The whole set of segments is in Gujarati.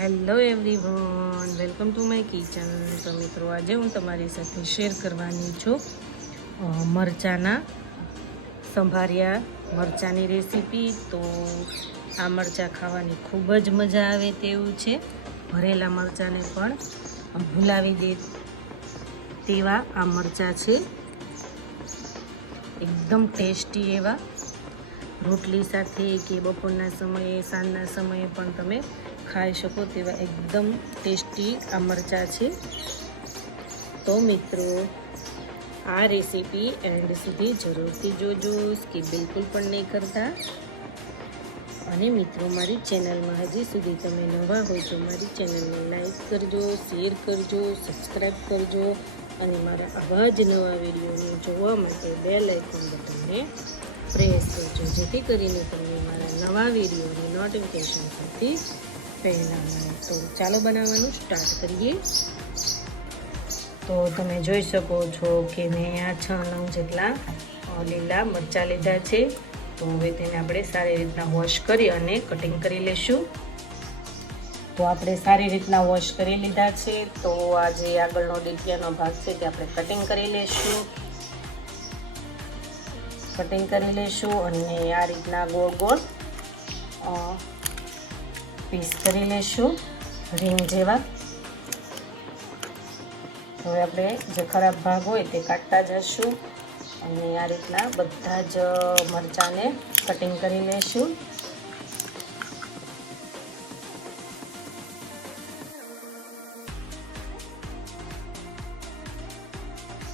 Hello everyone welcome to my kitchen તો મિત્રો, આજે હું તમારી સાથે શેર કરવાની છું મરચાંના સંભાર્યા મરચાંની રેસીપી તો આ મરચાં ખાવાની ખૂબ જ મજા આવે તેવું છે. ભરેલા મરચાંને પણ ભૂલાવી દે તેવા આ મરચાં છે. એકદમ ટેસ્ટી એવા. રોટલી સાથે કે બપોરના સમયે, સાંજના સમયે પણ તમે ખાઈ શકો તેવા એકદમ ટેસ્ટી આ મરચાં છે. તો મિત્રો, આ રેસીપી એન્ડ સુધી જરૂરથી જોજો કે બિલકુલ પણ નહીં કરતા. અને મિત્રો, મારી ચેનલમાં હજી સુધી તમે નવા હોય તો મારી ચેનલને લાઈક કરજો, શેર કરજો, સબસ્ક્રાઈબ કરજો અને મારા આવા જ નવા વિડીયોને જોવા માટે બે લાઇકન બટનને પ્રેસ કરજો. જેથી કરીને તમને મારા નવા વિડીયોની નોટિફિકેશન થતી પહેલાં તો ચાલો બનાવવાનું સ્ટાર્ટ કરીએ. તો તમે જોઈ શકો છો કે મેં આ છ નંગ જેટલા લીલા મરચાં લીધા છે. તો હવે તેને આપણે સારી રીતના વોશ કરી અને કટિંગ કરી લેશું. તો આપણે સારી રીતના વોશ કરી લીધા છે. તો આ જે આગળનો ડીપિયાનો ભાગ છે તે આપણે કટિંગ કરી લેશું. કટિંગ કરી લેશું અને આ રીતના ગોળ ગોળ પીસ કરી લેશું રીંગ જેવા. હવે આપણે જે ખરાબ ભાગ હોય તે કાઢતા જશું અને આ રીતના બધા જ મરચાંને કટિંગ કરી લેશું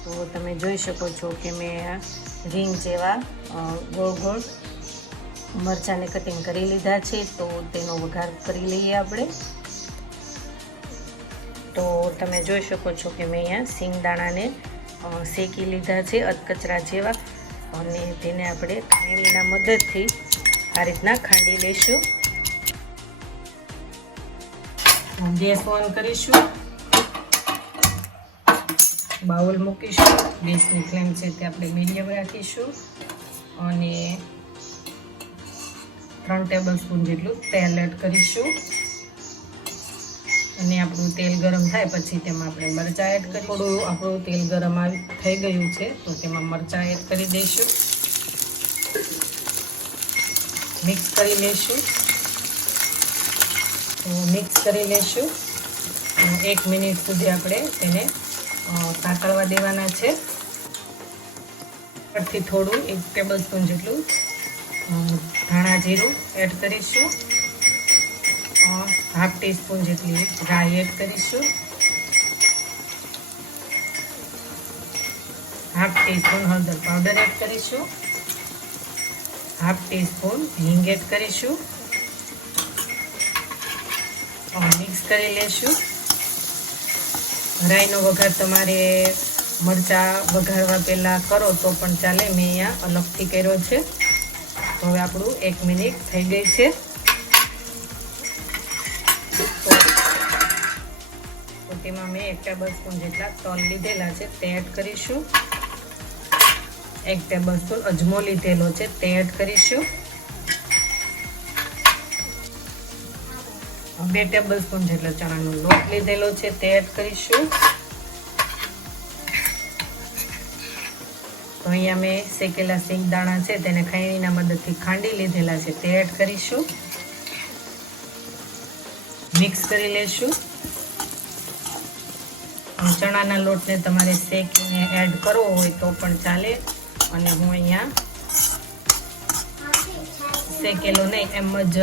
તો તમે જોઈ શકો છો કે મેં રીંગ જેવા ગોળ ગોળ મરચાંને કટિંગ કરી લીધા છે, તો તેનો વઘાર કરી લઈએ આપણે. તો તમે જોઈ શકો છો કે મેં અહીંયા સિંગદાણાને શેકી લીધા છે, અધકચરા જેવા. અને તેને આપણે ખાંડીના મદદથી આ રીતના ખાંડી લઈશું ગેસ ઓન કરીશું. બાઉલ મૂકીશું. ગેસની ફ્લેમ છે તે આપણે મીડિયમ રાખીશું. અને ત્રણ ટેબલ સ્પૂન જેટલું તેલ એડ કરીશું. અને આપણું તેલ ગરમ થાય પછી તેમાં આપણે મરચાં એડ કરી થોડું આપણું તેલ ગરમ થઈ ગયું છે, તો તેમાં મરચાં એડ કરી દઈશું. મિક્સ કરી લઈશું. તો મિક્સ કરી લઈશું. એક મિનિટ સુધી આપણે તેને કાકળવા દેવાના છે. પરથી થોડું એક ટેબલ સ્પૂન જેટલું ધાણા જીરું એડ કરીશું. હાફ ટીસ્પૂન જેટલી રાઈ એડ કરીશું. હાફ ટીસ્પૂન હળદર પાવડર એડ કરીશું. હાફ ટીસ્પૂન હિંગ એડ કરીશું. મિક્સ કરી લેશું. રાઈનો વઘાર તમારે મરચાં વઘારવા પહેલાં કરો તો પણ ચાલે. મેં અહીંયા અલગથી કર્યો છે. તો હવે આપણું એક મિનિટ થઈ ગઈ છે. તો તેમાં મેં એક ટેબલ સ્પૂન જેટલા તલ લીધેલા છે, તે એડ કરીશું. એક ટેબલ સ્પૂન અજમો લીધેલો છે, તે એડ કરીશું. બે ટેબલ સ્પૂન જેટલો ચણાનો લોટ લીધેલો છે, તે એડ કરીશું. તો અહીંયા મેં શેકેલા શેક દાણા છે તેને ખાયણીના મદદથી ખાંડી લીધેલા છે. તે એડ કરીશું. મિક્સ કરી લેશું. ચણાના લોટને તમારે શેકીને એડ કરવો હોય તો પણ ચાલે. અને હું અહીંયા શેકેલો નહીં, એમ જ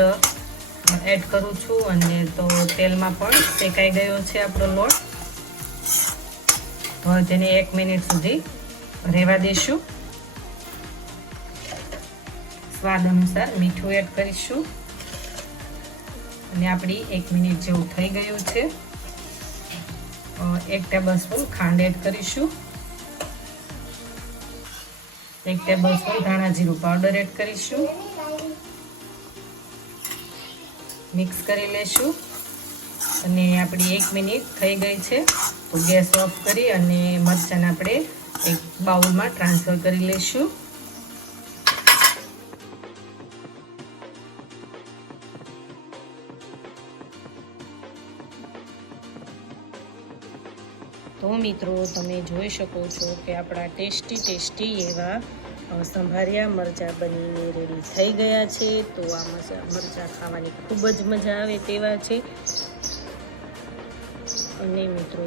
એડ કરું છું. અને તો તેલમાં પણ શેકાઈ ગયો છે આપણો લોટ. તો તેને એક મિનિટ સુધી રહેવા દઈશું સ્વાદ અનુસાર મીઠું એડ કરીશું. અને આપણી એક મિનિટ જેવું થઈ ગયું છે. એક ટેબલ સ્પૂન ખાંડ એડ કરીશું. એક ટેબલ સ્પૂન ધાણા જીરું પાવડર એડ કરીશું. મિક્સ કરી લેશું. અને આપણી એક મિનિટ થઈ ગઈ છે. તો ગેસ ઓફ કરી અને મરચાંને આપણે એક બાઉલમાં ટ્રાન્સફર કરી લઈશું. તો મિત્રો, તમે જોઈ શકો છો કે આપણા ટેસ્ટી ટેસ્ટી એવા સંભાર્યા મરચાં બનીને રેડી થઈ ગયા છે. તો આ મરચાં ખાવાની ખૂબ જ મજા આવે તેવા છે. અને મિત્રો